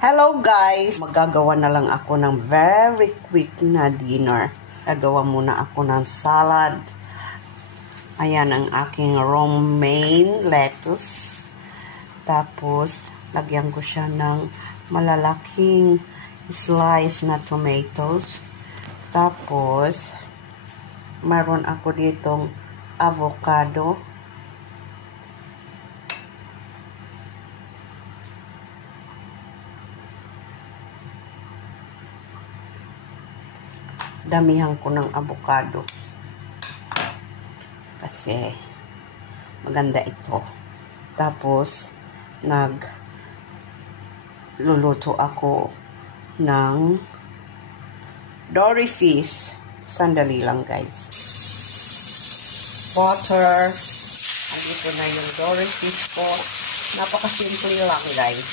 Hello guys! Magagawa na lang ako ng very quick na dinner. Gagawa muna ako ng salad. Ayan ang aking romaine lettuce. Tapos, lagyan ko siya ng malalaking slice na tomatoes. Tapos, mayroon ako ditong avocado. Damihan ko ng avocado kasi maganda ito. Tapos nagluluto ako ng dory fish. Sandali lang guys. Butter. Andito na yung dory fish ko. Napakasimple lang guys.